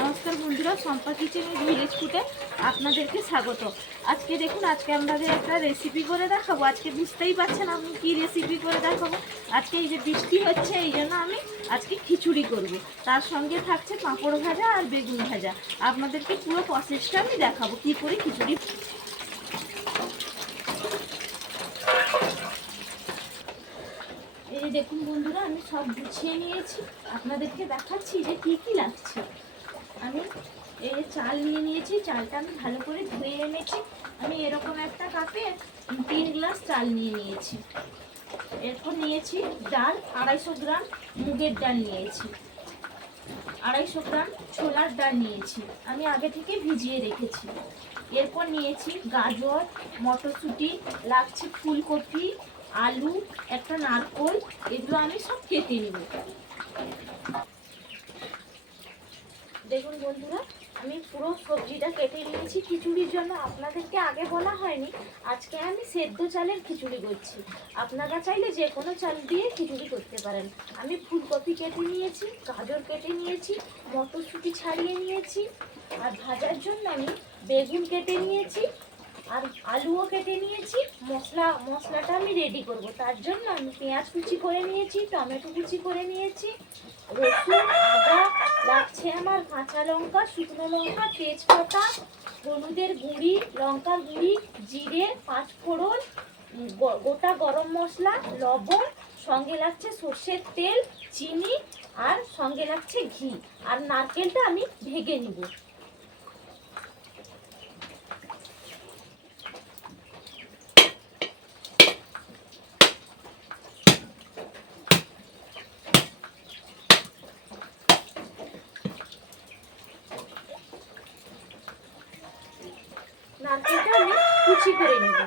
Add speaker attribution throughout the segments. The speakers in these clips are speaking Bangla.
Speaker 1: নমস্কার বন্ধুরা সম্পা কিচেনের ভিলেজ ফুটে আপনাদেরকে স্বাগত। আজকে দেখুন, আজকে আমাদের একটা রেসিপি করে দেখাবো। আজকে বুঝতেই পারছেন আমি কি রেসিপি করে দেখাবো। আজকে এই যে বৃষ্টি হচ্ছে, এই জন্য আমি আজকে খিচুড়ি করব। তার সঙ্গে থাকছে পাঁপড় ভাজা আর বেগুন ভাজা। আপনাদেরকে পুরো প্রসেসটা আমি দেখাবো, কি করে খিচুড়ি এই দেখুন বন্ধুরা, আমি সব গুছিয়ে নিয়েছি। আপনাদেরকে দেখাচ্ছি যে কি কি লাগছে। আমি এই চাল নিয়ে নিয়েছি, চালটা আমি ভালো করে ধুয়ে এনেছি। আমি এরকম একটা কাপে তিন গ্লাস চাল নিয়ে নিয়েছি। এরপর নিয়েছি ডাল, আড়াইশো গ্রাম মুগের ডাল নিয়েছি। আড়াইশো গ্রাম ছোলার ডাল নিয়েছি, আমি আগে থেকে ভিজিয়ে রেখেছি। এরপর নিয়েছি গাজর, মটরশুঁটি, লাগছে ফুলকপি, আলু, একটা নারকোল, এগুলো আমি সব কেটে নেব। দেখুন বন্ধুরা, আমি পুরো সবজিটা কেটে নিয়েছি। খিচুড়ির জন্য আপনাদেরকে আগে বলা হয়নি, আজকে আমি সেদ্ধ চালের খিচুড়ি করছি। আপনারা চাইলে যে কোনো চাল দিয়ে খিচুড়ি করতে পারেন। আমি ফুলকপি কেটে নিয়েছি, গাজর কেটে নিয়েছি, মটরশুঁটি ছাড়িয়ে নিয়েছি। আর ভাজার জন্য আমি বেগুন কেটে নিয়েছি আর আলুও কেটে নিয়েছি। মশলা, মশলাটা আমি রেডি করব। তার জন্য আমি পেঁয়াজ কুচি করে নিয়েছি, টমেটো কুচি করে নিয়েছি, রসুন, আদা, লাগছে আমার কাঁচা লঙ্কা, শুকনো লঙ্কা, তেজপাতা, হলুদের গুঁড়ি, লঙ্কার গুঁড়ি, জিরে, পাঁচফোড়ন গোটা গরম মশলা, লবণ, সঙ্গে লাগছে সর্ষের তেল, চিনি আর সঙ্গে লাগছে ঘি। আর নারকেলটা আমি ভেঙে নিব নারকেলটা আমি কুচি করে নেব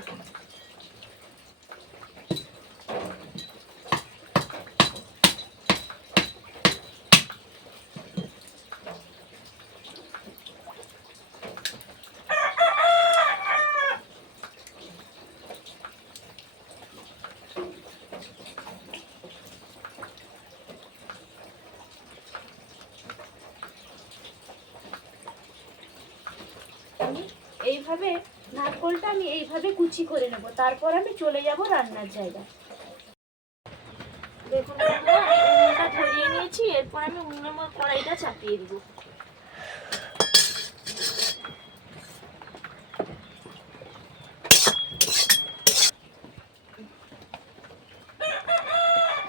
Speaker 1: আমি এইভাবে নারকোলটা আমি এইভাবে কুচি করে নেব। তারপর আমি চলে যাব রান্নার জায়গায়। দেখুন উনুনটা ধরিয়ে নিয়েছি, এরপর আমি উনুনের কড়াইটা চাপিয়ে দিব।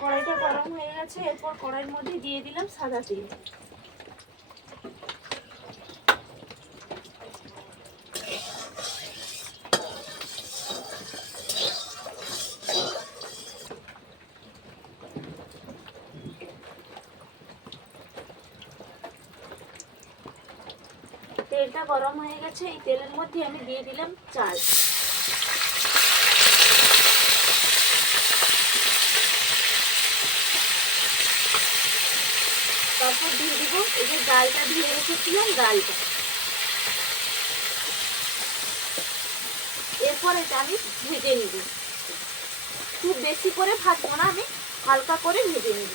Speaker 1: কড়াইটা গরম হয়ে গেছে, এরপর কড়াইয়ের মধ্যে দিয়ে দিলাম সাদা তেল। তেলটা গরম হয়ে গেছে, এই তেলের মধ্যে আমি দিয়ে দিলাম চাল। তারপর দিয়ে দিব এই যে ডালটা দিয়ে রেখেছিলাম ডালটা। এরপর এটা আমি ভেজে নিব। খুব বেশি করে ভাজবো না আমি, হালকা করে ভেজে নিব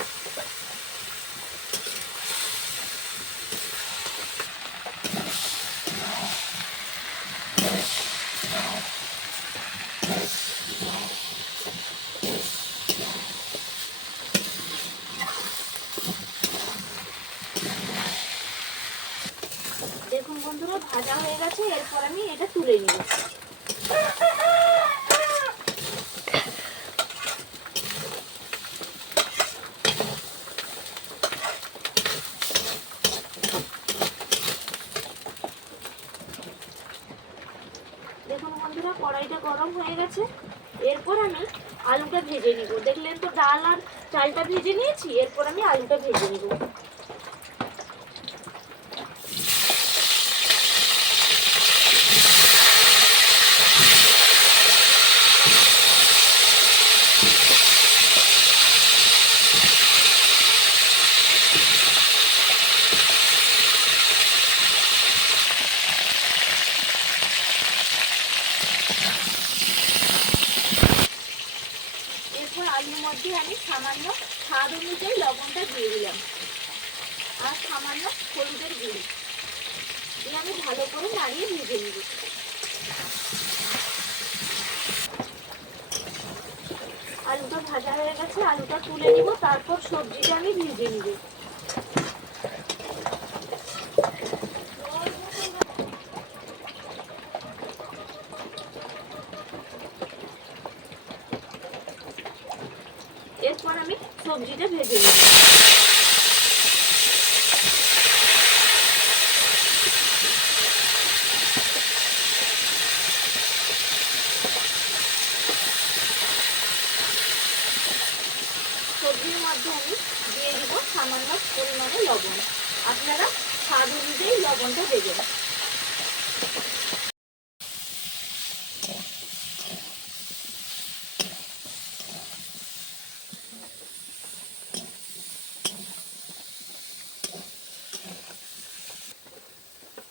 Speaker 1: দেখুন বন্ধুরা ভাজা হয়ে গেছে এরপর আমি এটা তুলে নিব। দেখুন বন্ধুরা, কড়াইটা গরম হয়ে গেছে। এরপর আমি আলুটা ভেজে নিব। দেখলেন তো ডাল আর চালটা ভেজে নিয়েছি, এরপর আমি আলুটা ভেজে নিব এরপর আলুর মধ্যে আমি সামান্য স্বাদ অনুযায়ী লবণটা দিয়ে দিলাম। আর সামান্য হলুদের গুঁড়ি। দিয়ে আমি ভালো করে নাড়িয়ে ভেজে নিব। আলুটা ভাজা হয়ে গেছে, আলুটা তুলে নিব, তারপর সবজিটা আমি ভেজে নিব। এরপর আমি সবজিটা ভেজে নিব সবজির মধ্যে আমি দিয়ে দিব সামান্য পরিমাণে লবণ আপনারা স্বাদ অনুযায়ী লবণটা দেবেন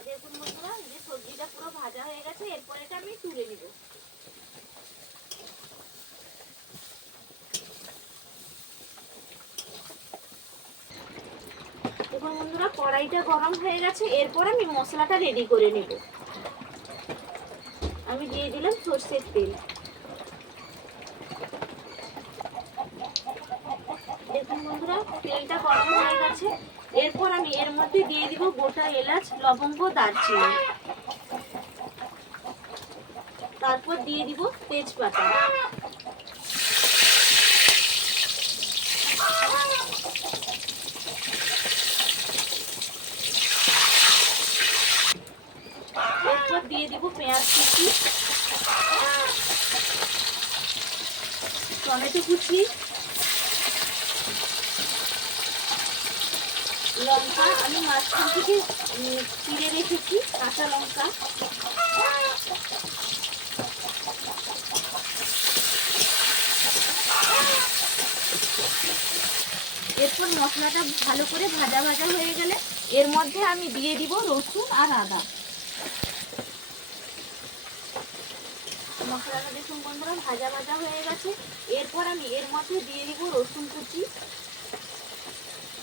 Speaker 1: দেখুন বন্ধুরা এই যে সবজিটা পুরো ভাজা হয়ে গেছে এরপর এটা আমি তুলে নিব দেখুন বন্ধুরা, কড়াইটা গরম হয়ে গেছে, এরপর আমি মশলাটা রেডি করে নেব। আমি দিয়ে দিলাম সর্ষের তেল। দেখুন বন্ধুরা, তেলটা গরম হয়ে গেছে। এরপর আমি এর মধ্যে দিয়ে দিব গোটা এলাচ, লবঙ্গ, দারচিনি। তারপর দিয়ে দিব তেজপাতা এরপর দিয়ে দিব পেঁয়াজ টমেটো কুচি, লঙ্কা, আমি মাঝখান থেকে চিড়ে রেখেছি, কাঁচা লঙ্কা। এরপর মশলাটা ভালো করে ভাজা ভাজা হয়ে গেলে এর মধ্যে আমি দিয়ে দিব রসুন আর আদা। মশলাটা দেখুন বন্ধুরা ভাজা ভাজা হয়ে গেছে। এরপর আমি এর মধ্যে দিয়ে দিব রসুন কুচি।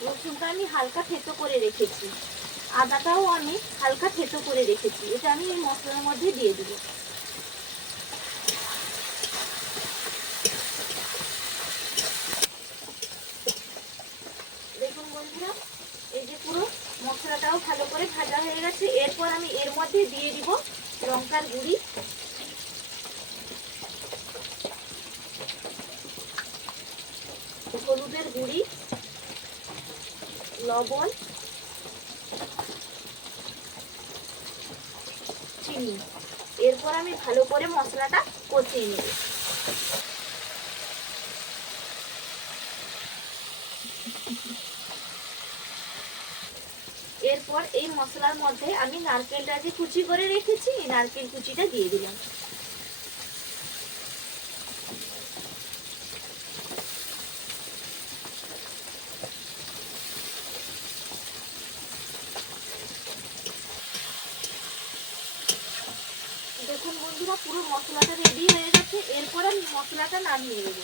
Speaker 1: রসুনটা আমি হালকা থেতো করে রেখেছি। আদাটাও আমি হালকা থেতো করে রেখেছি। এটা আমি এই মশলার মধ্যে দিয়ে দিব। দেখুন বন্ধুরা, এই যে পুরো মশলাটাও ভালো করে ভাজা হয়ে গেছে। এরপর আমি এর মধ্যে দিয়ে দিব লঙ্কার গুঁড়ি হলুদের গুঁড়ি লবণ, চিনি। এরপর আমি ভালো করে মশলাটা কষিয়ে নেব। এরপর এই মশলার মধ্যে আমি নারকেলটা যে কুচি করে রেখেছি, এই নারকেল কুচিটা দিয়ে দিলাম দেখুন বন্ধুরা পুরো মশলাটা রেডি হয়ে গেছে, এরপর আমি মশলাটা নামিয়ে নেব।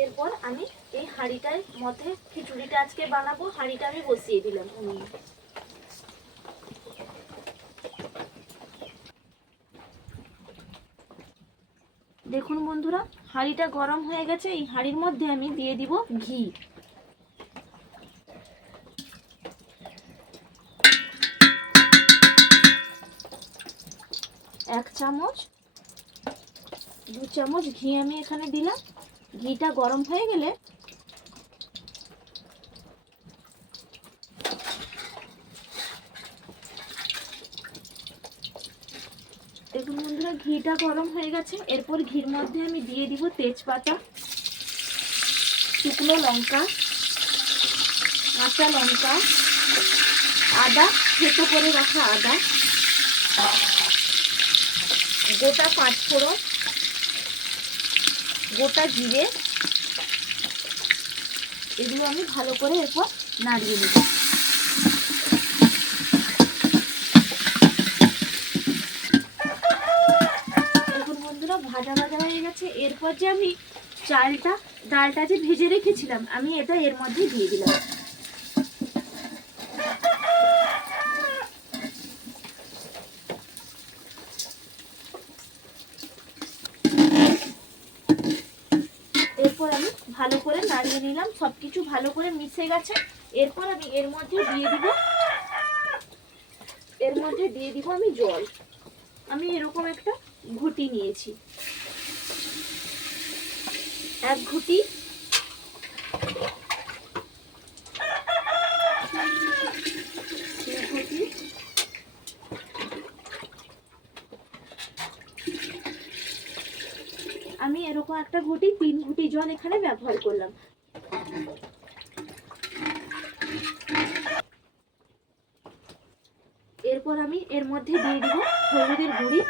Speaker 1: এরপর আমি এই হাঁড়িটার মধ্যে খিচুড়িটা আজকে বানাবো, হাঁড়িটা আমি বসিয়ে দিলাম দেখুন বন্ধুরা, হাঁড়িটা গরম হয়ে গেছে, এই হাঁড়ির মধ্যে আমি দিয়ে দিব ঘি। এক চামচ, দু চামচ ঘি আমি এখানে দিলাম। ঘিটা গরম হয়ে গেলে দেখুন বন্ধুরা, ঘিটা গরম হয়ে গেছে। এরপর ঘির মধ্যে আমি দিয়ে দিব তেজপাতা, শুকনো লঙ্কা, কাঁচা লঙ্কা, আদা, থেতো করে রাখা আদা। গোটা পাঁচফোড়ন গোটা জিরে, এগুলো আমি ভালো করে এরপর নাড়িয়ে নেব। দেখুন বন্ধুরা, ভাজা ভাজা হয়ে গেছে। এরপর যে আমি চালটা, ডালটা যে ভেজে রেখেছিলাম, আমি এটা এর মধ্যে দিয়ে দিলাম। ভালো করে নাড়িয়ে নিলাম সব কিছু ভালো করে মিশে গেছে। এরপর আমি এর মধ্যে দিয়ে দিব, এর মধ্যে দিয়ে দিব আমি জল। আমি এরকম একটা ঘুটি নিয়েছি। এক ঘুটি দুই ঘুটি আমি এরকম একটা ঘুটি, তিন ঘুটি জল এখানে ব্যবহার করলাম। এরপর আমি এর মধ্যে দিয়ে দিব হলুদের গুঁড়ি।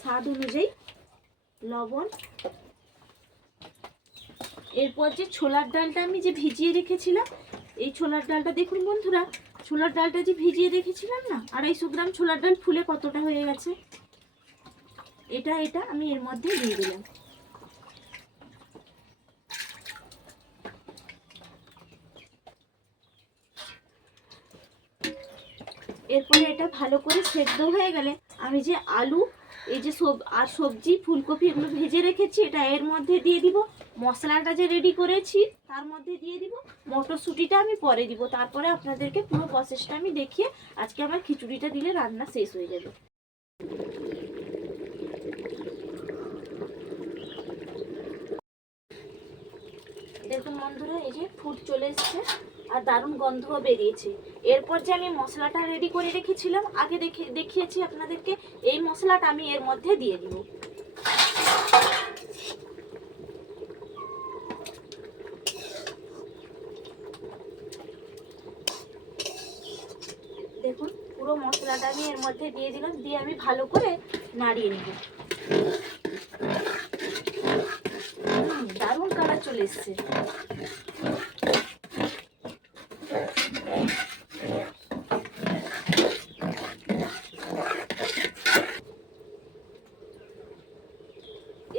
Speaker 1: স্বাদ অনুযায়ী লবণ। এরপর যে ছোলার ডালটা আমি যে ভিজিয়ে রেখেছিলাম, এই ছোলার ডালটা দেখুন বন্ধুরা ছোলার ডালটা যে ভিজিয়ে রেখেছিলাম না, আড়াইশো গ্রাম ছোলার ডাল ফুলে কতটা হয়ে গেছে? এটা এটা আমি এর মধ্যে দিয়ে দিলাম। এরপরে এটা ভালো করে সেদ্ধ হয়ে গেলে আমি যে আলু, এই যে সব, আর সবজি, ফুলকপি এগুলো ভেজে রেখেছি, এটা এর মধ্যে দিয়ে দিব। মশলাটা যে রেডি করেছি, তার মধ্যে দিয়ে দিব। মটরশুঁটিটা আমি পরে দিব। তারপরে আপনাদেরকে পুরো প্রসেসটা আমি দেখিয়ে আজকে আমার খিচুড়িটা দিলে রান্না শেষ হয়ে যাবে। দেখুন বন্ধুরা, এই যে ফুট চলে এসছে আর দারুণ গন্ধও বেরিয়েছে। এরপর যে আমি মশলাটা রেডি করে রেখেছিলাম, আগে দেখে দেখিয়েছি আপনাদেরকে, এই মশলাটা আমি এর মধ্যে দিয়ে দিব দেখুন পুরো মশলাটা আমি এর মধ্যে দিয়ে দিলাম, দিয়ে আমি ভালো করে নাড়িয়ে নিব। দারুণ কালার চলে এসছে।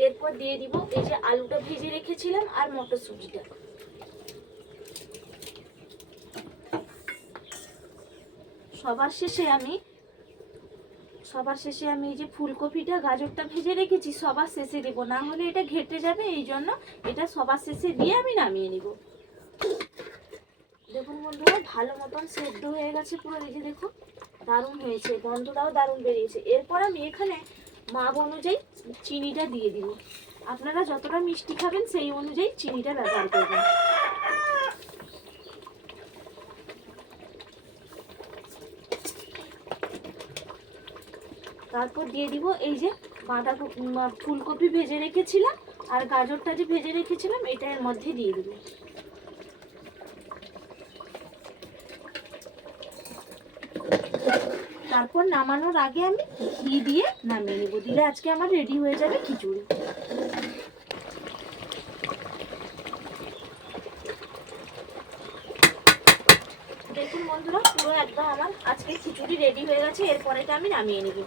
Speaker 1: এরপর দিয়ে দিব এই যে আলুটা ভেজে রেখেছিলাম আর মটরশুঁটিটা। সবার শেষে আমি সবার শেষে আমি এই যে ফুলকপিটা, গাজরটা ভেজে রেখেছি, সবার শেষে দেবো। না হলে এটা ঘেটে যাবে, এই জন্য এটা সবার শেষে দিয়ে আমি নামিয়ে নিব। দেখুন বন্ধুরা, ভালো মতন সেদ্ধ হয়ে গেছে পুরো, এই যে দেখুন, দারুণ হয়েছে, গন্ধটাও দারুণ বেরিয়েছে। এরপর আমি এখানে মাপ অনুযায়ী চিনিটা দিয়ে দিব। আপনারা যতটা মিষ্টি খাবেন সেই অনুযায়ী চিনিটা ব্যবহার করবেন। তারপর দিয়ে দিব এই যে বাঁধা ফুলকপি ভেজে রেখেছিলাম আর গাজরটা যে ভেজে রেখেছিলাম এটা এর মধ্যে দিয়ে দিব। তারপর নামানোর আগে আমি ঘি দিয়ে নামিয়ে নেব। দিলে আজকে আমার রেডি হয়ে যাবে খিচুড়ি। দেখুন বন্ধুরা, পুরো একদম আমার আজকে খিচুড়ি রেডি হয়ে গেছে এরপরে আমি নামিয়ে নেব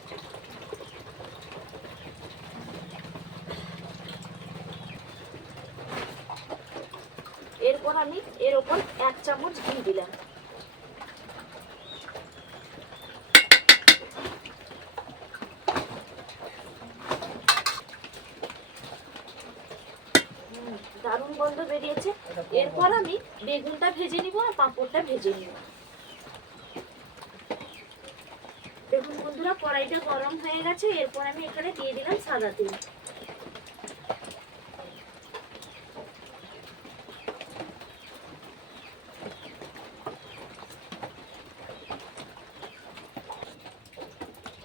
Speaker 1: এরপর আমি এর ওপর এক চামচ ঘি দিলাম। দারুণ গন্ধ বেরিয়েছে। এরপর আমি বেগুনটা ভেজে নিব আর পাঁপড়টা ভেজে নিব। দেখুন বন্ধুরা, কড়াইটা গরম হয়ে গেছে। এরপর আমি এখানে দিয়ে দিলাম সাদা তেল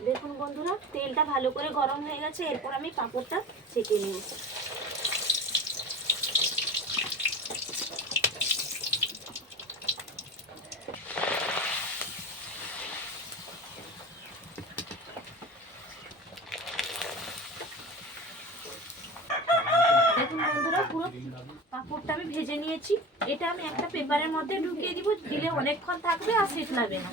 Speaker 1: দেখুন বন্ধুরা, তেলটা ভালো করে গরম হয়ে গেছে, এরপর আমি পাঁপড়টা ছেঁকে নেব। পুরো পাঁপড়টা আমি ভেজে নিয়েছি। এটা আমি একটা পেপারের মধ্যে ঢুকিয়ে দিব, দিলে অনেকক্ষণ থাকবে আর শীতলাবে না।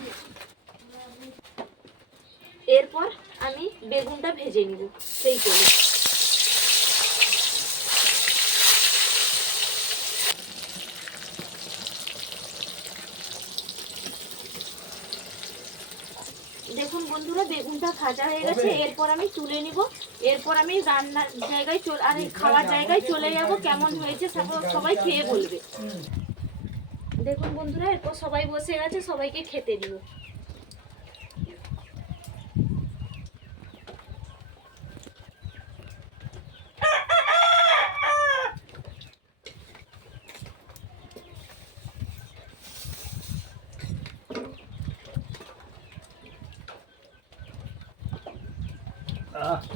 Speaker 1: এরপর আমি বেগুনটা ভেজে নিব সেই করে দেখুন বন্ধুরা বেগুনটা ভাজা হয়ে গেছে। এরপর আমি তুলে নিব। এরপর আমি রান্নার জায়গায় চলে আর খাওয়ার জায়গায় চলে যাব। কেমন হয়েছে সব- সবাই খেয়ে বলবে। দেখুন বন্ধুরা এরপর সবাই বসে গেছে সবাইকে খেতে দিব।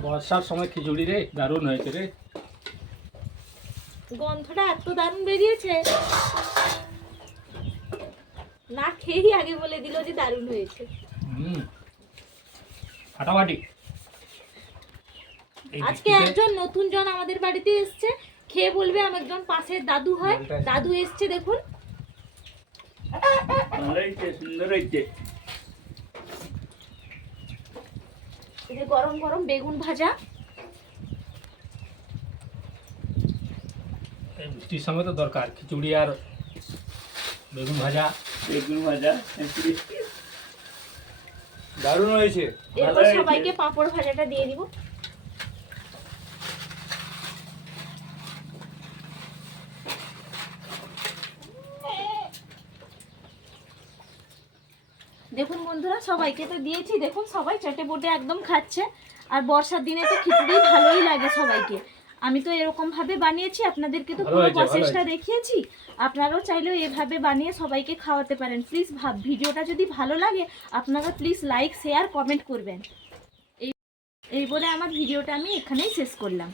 Speaker 2: বর্ষার সময় খিচুড়ি রে দারুণ হয়েছে রে।
Speaker 1: গন্ধটা এত দারুণ বেরিয়েছে। না খেয়েই আগে বলে দিল যে দারুণ হয়েছে।
Speaker 2: হুম। ফাটাফাটি।
Speaker 1: আজকে একজন নতুন জন আমাদের বাড়িতে এসছে খেয়ে বলবে আমার একজন পাশের দাদু হয়। দাদু এসছে দেখুন।
Speaker 3: সুন্দর হয়েছে।
Speaker 1: এই যে গরম গরম বেগুন ভাজা
Speaker 2: এই বৃষ্টির সময় তো দরকার খিচুড়ি আর বেগুন ভাজা
Speaker 3: বেগুন ভাজা।
Speaker 4: দারুণ হয়েছে
Speaker 1: এরপর
Speaker 3: হয়েছে।
Speaker 1: সবাইকে পাঁপড় ভাজাটা দিয়ে দিব দেখুন বন্ধুরা সবাইকে তো দিয়েছি। দেখুন সবাই চটে বটে একদম খাচ্ছে। আর বর্ষার দিনে তো খিচুড়ি ভালোই লাগে সবাইকে। আমি তো এরকম ভাবে বানিয়েছি আপনাদেরকে তো পুরো প্রসেসটা দেখিয়েছি। আপনারাও চাইলেও এভাবে বানিয়ে সবাইকে খাওয়াতে পারেন। প্লিজ ভাব ভিডিওটা যদি ভালো লাগে আপনারা প্লিজ লাইক শেয়ার কমেন্ট করবেন। এই এই বলে আমার ভিডিওটা আমি এখানেই শেষ করলাম।